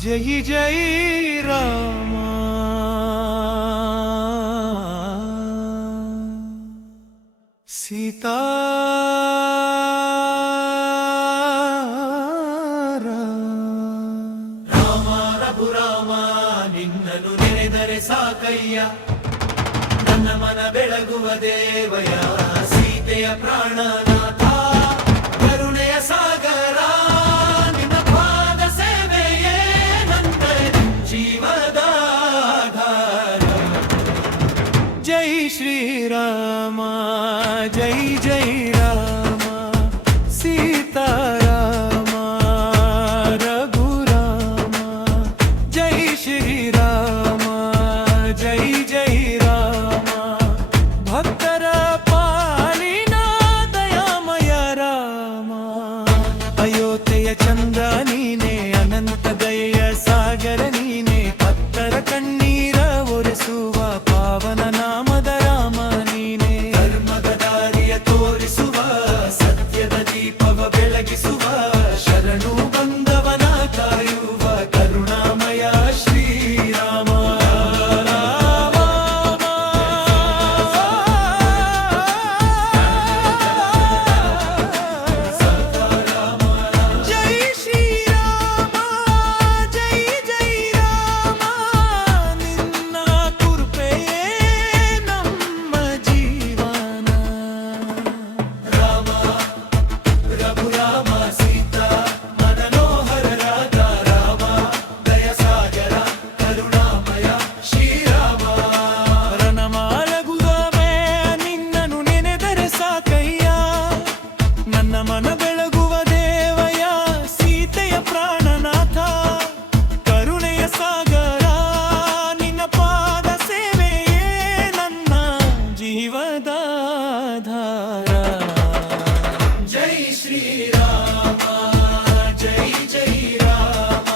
ಜೈ ಜೈ ರಾಮ ಸೀತಾ ರಾಮ ರಘುರಾಮ ನಿನ್ನನ್ನು ನೆನೆದರೆ ಸಾಕಯ್ಯ ನನ್ನ ಮನ ಬೆಳಗುವ ದೇವಯ ಸೀತೆಯ ಪ್ರಾಣನಾಥ ಕರುಣೆಯ ಸಾಗರ ನಿನ್ನ ಪಾದ ಸೇವೆಯೇ ನನ್ನ ಜೀವದ ಆಧಾರ ಜೈ ಶ್ರೀರಾಮ ಜೈ ಜೈ ರಾಮ ಸೀತಾರಾಮ ರಘುರಾಮ ಜೈ ಶ್ರೀರಾಮ ಜೈ ಜೈ ರಾಮ ಭಕ್ತರ ಪಾಲಿನ ದಯಾಮಯ ರಾಮ ಅಯೋಧ್ಯೆಯ ಚಂದ್ರ ನೀನೆ ಅನಂತ ದಯೆಯ ಸಾಗರ ನೀನೆ ಭಕ್ತರ ಕಣ್ಣೀರ ಒರೆಸುವ ಪಾವನ ನಾಮದ ರಾಮ ನೀನೆ ಧರ್ಮದ ದಾರಿಯ ತೋರಿಸುವ ಸತ್ಯದ ದೀಪವ ಬೆಳಗಿಸುವ ಶರಣು ಬಂದವನ ಕಾಯುವ ಕರುಣಾಮಯ ಶ್ರೀರಾಮ ಮನ ಬೆಳಗುವ ದೇವಯ ಸೀತೆಯ ಪ್ರಾಣನಾಥ ಕರುಣೆಯ ಸಾಗರ ನಿನ್ನ ಪಾದ ಸೇವೆಯೇ ನನ್ನ ಜೀವದ ಆಧಾರ ಜೈ ಶ್ರೀರಾಮ ಜೈ ಜೈ ರಾಮ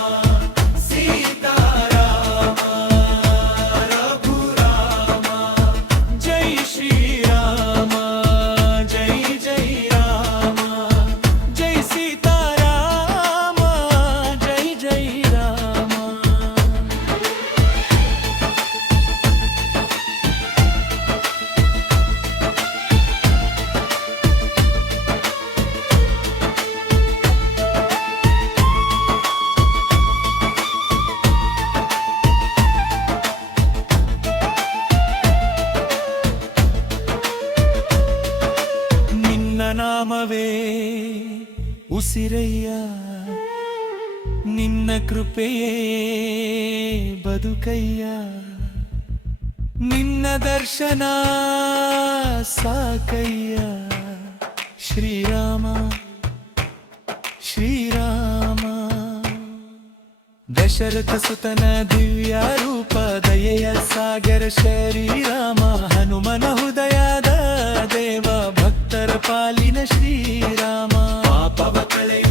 ಸೀತಾರಾಮ ರಘುರಾಮ ಜೈ ಶ್ರೀರಾಮ ಜೈ ಜೈ ರಾಮ ಜೈ ಸೀತಾರಾಮ ಜೈ ಜೈ ರಾಮ ನಿನ್ನ ನಾಮವೇ ಉಸಿರಯ್ಯ ನಿನ್ನ ಕೃಪೆಯೇ ಬದುಕಯ್ಯ ನಿನ್ನ ದರ್ಶನ ಸಾಕಯ್ಯ ಶ್ರೀರಾಮ ಶ್ರೀರಾಮ ದಶರಥ ಸುತನ ದಿವ್ಯ ರೂಪ ದಯೆಯ ಸಾಗರ ಶ್ರೀರಾಮ ಹನುಮನ ಹೃದಯದ ದೇವ ಭಕ್ತರ ಪಾಲಿನ ಶ್ರೀರಾಮ ಪಾಪವ ಕಳೆಯ